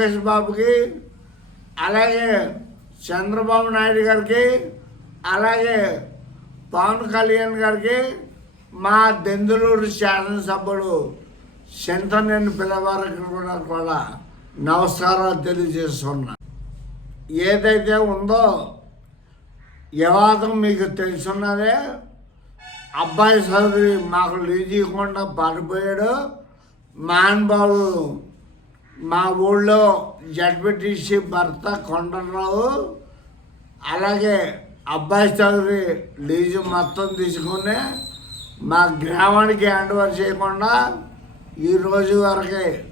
లోకేష్ బాబుకి అలాగే చంద్రబాబు నాయుడు గారికి అలాగే పవన్ కళ్యాణ్ గారికి మా దెందులూరు శాసనసభ్యుడు చింతనేని పిల్లవారికి కూడా కూడా నమస్కారాలు తెలియజేస్తున్నా. ఏదైతే ఉందో వివాదం మీకు తెలుసున్నదే అబ్బాయి చదువు మాకు లీజ్ ఇవ్వకుండా పడిపోయాడు మాన్బాబు మా ఊళ్ళో జడ్పీటీసీ భర్త కొండరావు అలాగే అబ్బాయి చౌదరి లీజు మొత్తం తీసుకుని మా గ్రామానికి హ్యాండ్ ఓవర్ చేయకుండా ఈ రోజు వరకే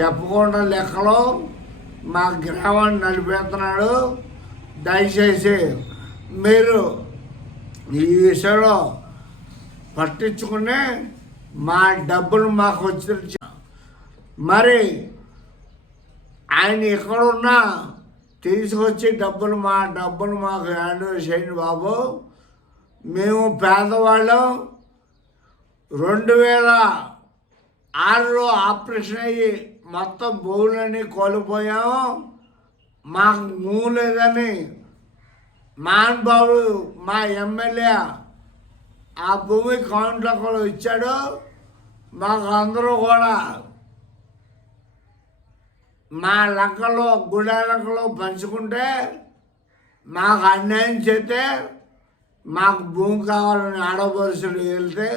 చెప్పకుండా లెక్కలో మా గ్రామాన్ని నడిపేస్తున్నాడు. దయచేసి మీరు ఈ విషయంలో పట్టించుకుని మా డబ్బులు మాకు వచ్చి మరి ఆయన ఎక్కడున్నా తీసుకొచ్చి డబ్బులు మా డబ్బులు మాకు హ్యాండ్ చేయండి బాబు. మేము పేదవాళ్ళం. రెండు వేల ఆరులో ఆపరేషన్ అయ్యి మొత్తం భూములన్నీ కోల్పోయాము. మాకు భూమి లేదని మహానుభావుడు మా ఎమ్మెల్యే ఆ భూమి కౌంట్లో కూడా ఇచ్చాడు. మాకు అందరూ కూడా మా లెక్కలో గుడాలెక్కలో పంచుకుంటే మాకు అన్యాయం చేస్తే మాకు భూమి కావాలని ఆడపడుసులు వెళ్తే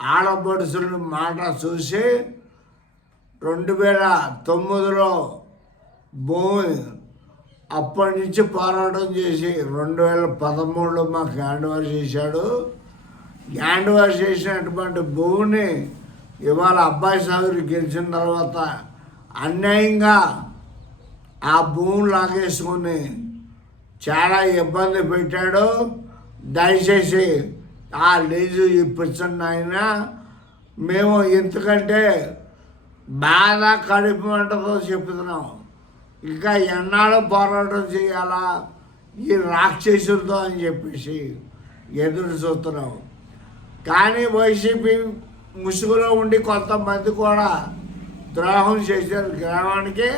ఆడపడుసుల మాట చూసి రెండు వేల తొమ్మిదిలో భూమి అప్పటి నుంచి పోరాటం చేసి రెండు వేల పదమూడులో మాకు హ్యాండ్ ఓవర్ చేశాడు. హ్యాండ్ ఓవర్ చేసినటువంటి భూమిని ఇవాళ అబ్బాయి సాగర్ గెలిచిన తర్వాత అన్యాయంగా ఆ భూమి లాగేసుకుని చాలా ఇబ్బంది పెట్టాడు. దయచేసి ఆ లీజు ఇప్పించండి ఆయన మేము ఎందుకంటే బాధ కడుపు మంటతో చెప్తున్నాం. ఇంకా ఎన్నాళ్ళు పోరాటం చేయాలా? ఈ రాక్షసులతో అని చెప్పేసి ఎదురు చూస్తున్నాం. కానీ వైసీపీ ముసుగులో ఉండి కొంతమంది కూడా ద్రోహం చేసిన గ్రామానికి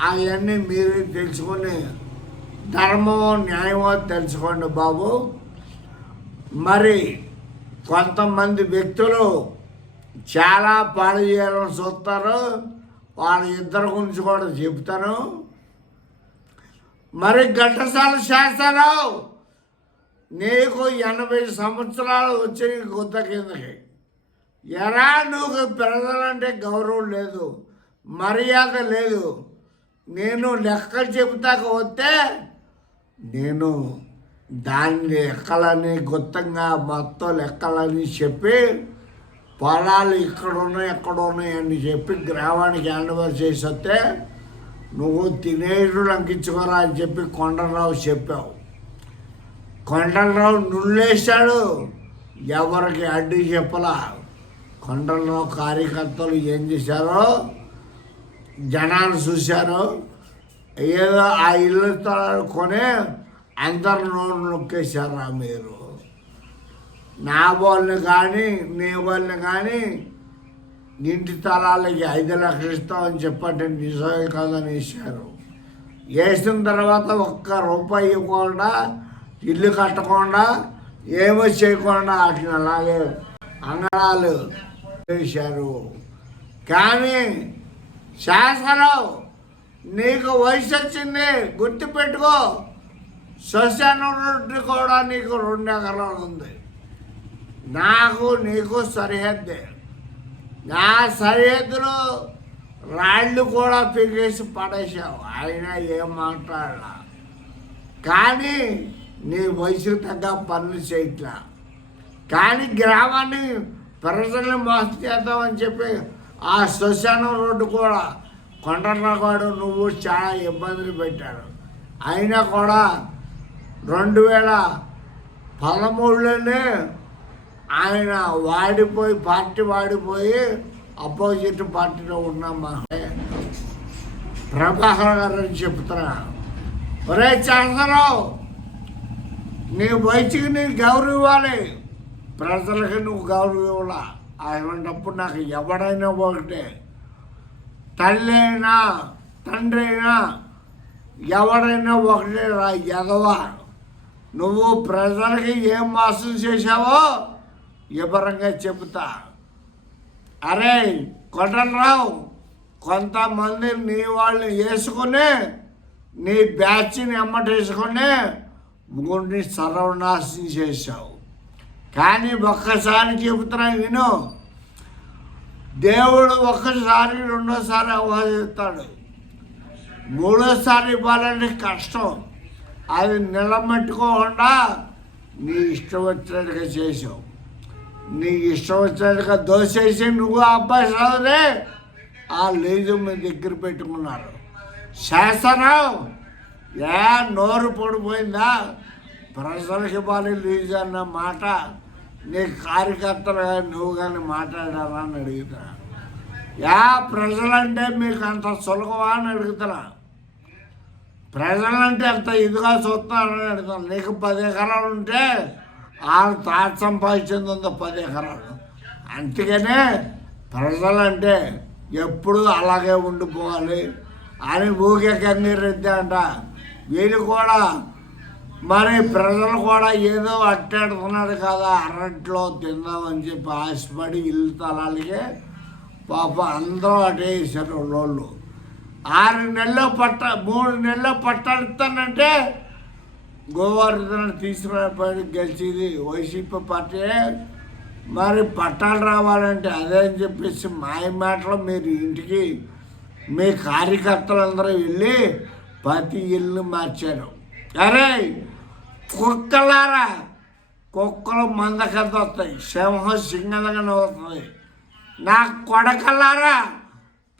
అవన్నీ మీరు తెలుసుకొని ధర్మమో న్యాయమో తెలుసుకోండి బాబు. మరి కొంతమంది వ్యక్తులు చాలా పాడు చేయాలని చూస్తారు. వాళ్ళ ఇద్దరు గురించి కూడా చెబుతాను మరి ఘంటసాల శాస్త్రరావు నీకు ఎనభై సంవత్సరాలు వచ్చి కొత్త కిందకి. ఎరా నువ్వు పెరగాలంటే గౌరవం లేదు మర్యాద లేదు. నేను లెక్క చెబుతాక వస్తే నేను దాన్ని లెక్కలని గుత్తంగా మొత్తం లెక్కలని చెప్పి పొలాలు ఇక్కడ ఉన్నాయి ఎక్కడ ఉన్నాయి అని చెప్పి గ్రామానికి హ్యాండ్ఓవర్ చేసి వస్తే నువ్వు తినేడు లంకించుకోరా అని చెప్పి కొండలరావు చెప్పావు. కొండలరావు నుళ్ళేశాడు ఎవరికి అడ్డు చెప్పలా. కొండల్లో కార్యకర్తలు ఏం చేశారో జనాలు చూశారు ఏదో ఆ ఇల్లు స్థలాలు కొని అందరు నోరు నొక్కేశారా మీరు. నా వాళ్ళని కానీ నీ వాళ్ళని కానీ ఇంటి స్థలాలకి ఐదు లక్షలు ఇస్తామని చెప్పండి నిజమే కాదని ఇచ్చారు వేసిన తర్వాత ఒక్క రూపాయి ఇవ్వకుండా ఇల్లు కట్టకుండా ఏమో చేయకుండా వాటిని అలాగే అంగళాలు చేశారు. కానీ శాసనం నీకు వయసు వచ్చింది గుర్తుపెట్టుకో. శ్మశాన కూడా నీకు రెండు ఎకరాలు ఉంది. నాకు నీకు సరిహద్దే. నా సరిహద్దులో రాళ్ళు కూడా పీకేసి పడేసావు ఆయన ఏం మాట్లాడలా. కానీ నీ వయసుకు తగ్గ పనులు చేయట్లా. కానీ గ్రామాన్ని ప్రజల్ని మోసం చేద్దామని చెప్పి ఆ శ్మశానం రోడ్డు కూడా కొండలవాడు నువ్వు చాలా ఇబ్బందులు పెట్టారు. అయినా కూడా రెండు వేల పదమూడులోనే ఆయన వాడిపోయి పార్టీ వాడిపోయి అపోజిట్ పార్టీలో ఉన్నామా ప్రభాకర్ గారు అని చెప్తున్నా. ఒరే చేస్తారావు నీ వయసుకి నీకు గౌరవ ఇవ్వాలి. ప్రజలకి నువ్వు గౌరవం ఇవ్వాలా? అటువంటిప్పుడు నాకు ఎవడైనా ఒకటే. తల్లైనా అయినా తండ్రి అయినా ఎవడైనా ఒకటే రా ఎదవ. నువ్వు ప్రజలకి ఏం మోసం చేశావో వివరంగా చెబుతా. అరే కొండలరావు కొంతమంది నీ వాళ్ళని వేసుకొని నీ బ్యాచ్ని ఎమ్మటేసుకుని ఊరిని సర్వనాశనం చేశావు. కానీ ఒక్కసారి చెబుతున్నా విను. దేవుడు ఒక్కసారి రెండోసారి అవహిస్తాడు మూడోసారి ఇవ్వాలంటే కష్టం. అది నిలబెట్టుకోకుండా నీ ఇష్టం వచ్చినట్టుగా చేసావు. నీ ఇష్టం వచ్చినట్టుగా దోసేసి నువ్వు అబ్బాయి చదివే ఆ లేదు మీ దగ్గర పెట్టుకున్నారు. శాసనం ఏ నోరు పడిపోయిందా? ప్రజలకు బాలి లీజు అన్న మాట నీ కార్యకర్తలు కానీ నువ్వు కానీ మాట్లాడారా అని అడుగుతా యా ప్రజలంటే మీకు అంత సులభమా అని అడుగుతున్నా. ప్రజలంటే అంత ఇదిగా చూస్తున్నారని అడుగుతాను నీకు పది ఎకరాలు ఉంటే ఆరు తాత సంపాదించింది ఉందో పది ఎకరాలు. అందుకనే ప్రజలంటే ఎప్పుడు అలాగే ఉండిపోవాలి. అని ఊకే కన్నీరెద్ది అంట వీళ్ళు కూడా మరి ప్రజలు కూడా ఏదో అట్టాడుతున్నాడు కదా అరట్లో తిందామని చెప్పి ఆశపడి ఇల్లు తలాలిగే పాప అందరూ అటే వాళ్ళు ఆరు నెలలు పట్ట మూడు నెలలు పట్టాడుతానంటే గోవర్ధన తీసుకురాపోయి గెలిచింది వైసీపీ పార్టీ. మరి పట్టాలు రావాలంటే అదే అని చెప్పేసి మాయ మాటలో మీరు ఇంటికి మీ కార్యకర్తలందరూ వెళ్ళి ప్రతి ఇల్లు మార్చారు. అరే కుక్కలారా కుక్కలు మందకంత వస్తాయి సింహం సింగంగానే వస్తుంది నా కొడకలారా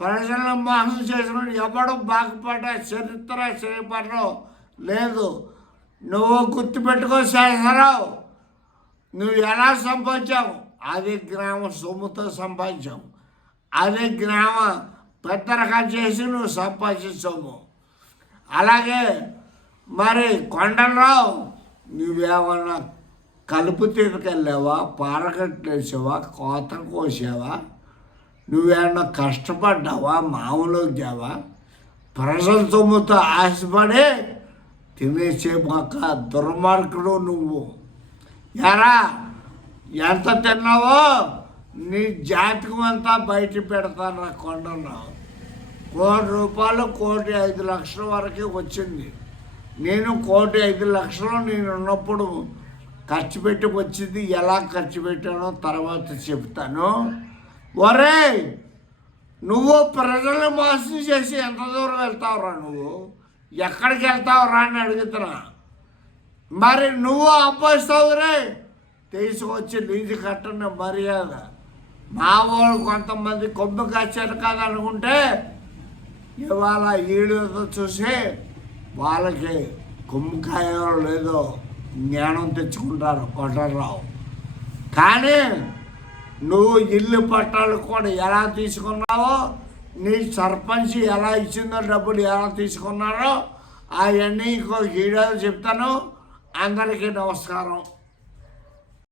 ప్రజలను మోసం చేసిన ఎవడు బాగుపడ్డ చరిత్ర చేపడరు లేదు. నువ్వు గుర్తుపెట్టుకో శేషరావు నువ్వు ఎలా సంపాదించావు? అది గ్రామ సొమ్ముతో సంపాదించావు. అదే గ్రామ పెద్దరకం చేసి నువ్వు సంపాదించావు అలాగే మరి కొండలరావు నువ్వేమన్నా కలుపు తీరుకెళ్ళావా పారగట్టేసావా కోత కోసావా? నువ్వేమన్నా కష్టపడ్డావా మామూలు వచ్చావా ప్రజల సొమ్ముతో ఆశపడి తినేసే ఒక దుర్మార్గుడు నువ్వు. ఎరా ఎంత తిన్నావో నీ జాతకం అంతా బయట పెడతాను నా కొండలో కోటి రూపాయలు కోటి ఐదు లక్షల వరకే వచ్చింది. నేను కోటి ఐదు లక్షలు నేను ఉన్నప్పుడు ఖర్చు పెట్టి వచ్చింది ఎలా ఖర్చు పెట్టానో తర్వాత చెప్తాను. ఒరే నువ్వు ప్రజలను మోసం చేసి ఎంత దూరం వెళ్తావురా నువ్వు? ఎక్కడికి వెళ్తావురా అని అడుగుతున్నా. మరి నువ్వు అబ్బాయిస్తావు తీసుకొచ్చి నీది కట్టని మర్యాద. మా వాళ్ళు కొంతమంది కొమ్ము కాచారు కాదనుకుంటే ఇవాళ ఈడుతో చూసి వాళ్ళకి కొమ్ముకాయో లేదో జ్ఞానం తెచ్చుకుంటారు కొట్టరావు కానీ నువ్వు ఇల్లు పట్టాలు కూడా ఎలా తీసుకున్నావో నీ సర్పంచ్ ఎలా ఇచ్చిందో డబ్బులు ఎలా తీసుకున్నారో అవన్నీ ఇంకో వీడియోలు చెప్తాను. అందరికీ నమస్కారం.